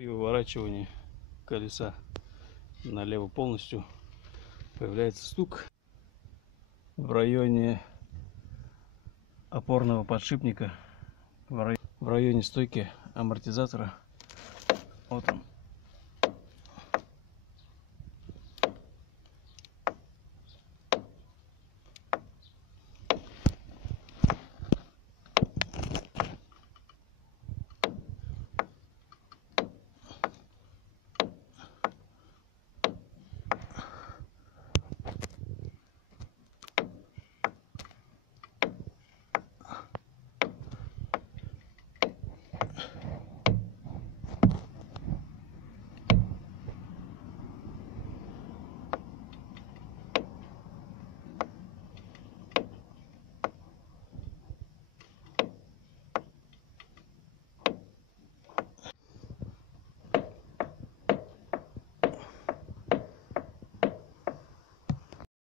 При выворачивании колеса налево полностью появляется стук в районе опорного подшипника, в районе стойки амортизатора. Вот он.